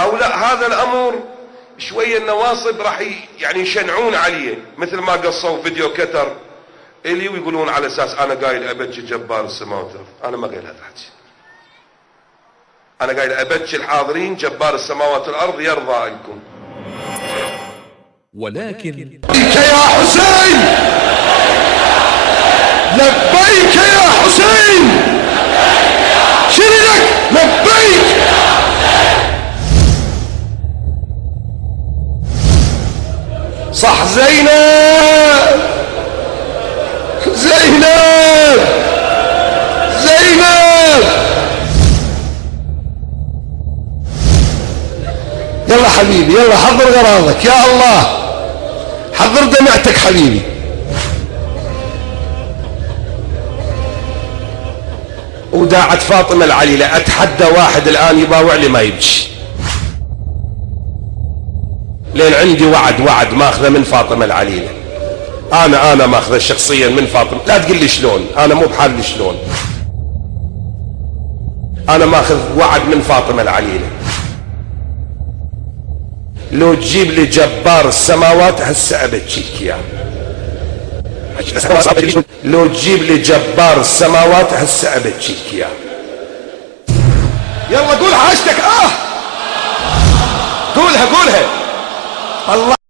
او لا هذا الامر شوية النواصب راح يعني يشنعون عليه، مثل ما قصوا فيديو كتر الي ويقولون على اساس انا قايل ابتش جبار السماوات والارض. انا ما قايل هذا الحكي، انا قايل ابتش الحاضرين جبار السماوات والارض يرضى لكم. ولكن لبيك يا حسين، لبيك يا حسين، شنو لك لبيك. صح زينب، زينب، زينب. يلا حبيبي يلا حضر غراضك، يا الله حضر دمعتك حبيبي. وداعت فاطمة العليلة، اتحدى واحد الان يباوع لي ما يبكي، لين عندي وعد ماخذه من فاطمة العليلة. انا ماخذه شخصيا من فاطمة، لا تقول لي شلون، انا مو بحالي شلون، انا ماخذ وعد من فاطمة العليلة. لو تجيب لي جبار السماوات هسه ابكيك اياه، لو تجيب لي جبار السماوات هسه ابكيك اياه. يلا قول حاجتك، قولها الله.